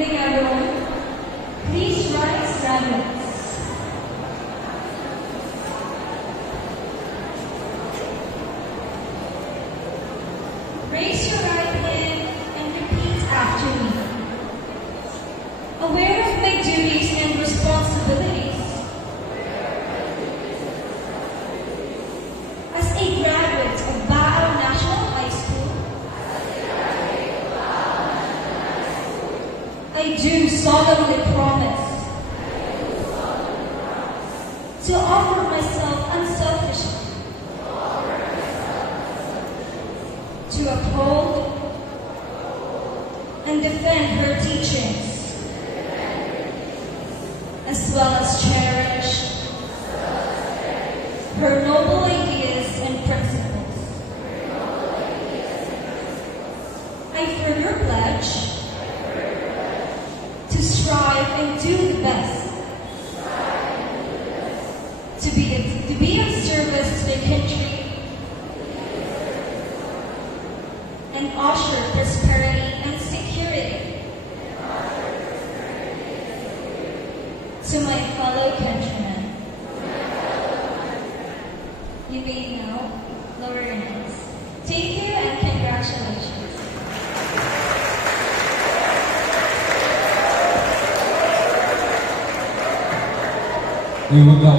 evening, everyone. Please rise, graduates. Raise your right hand and repeat after me. Aware of my duties and responsibilities as a graduate of Baao National High School, I do solemnly promise to offer myself unselfishly, to uphold and defend her teachings, as well as cherish her noble ideas and principles. I further pledge to strive and do the best to be of service to the country and usher prosperity and security to my fellow countrymen. You may now lower your hands. Thank you and congratulations. We will go.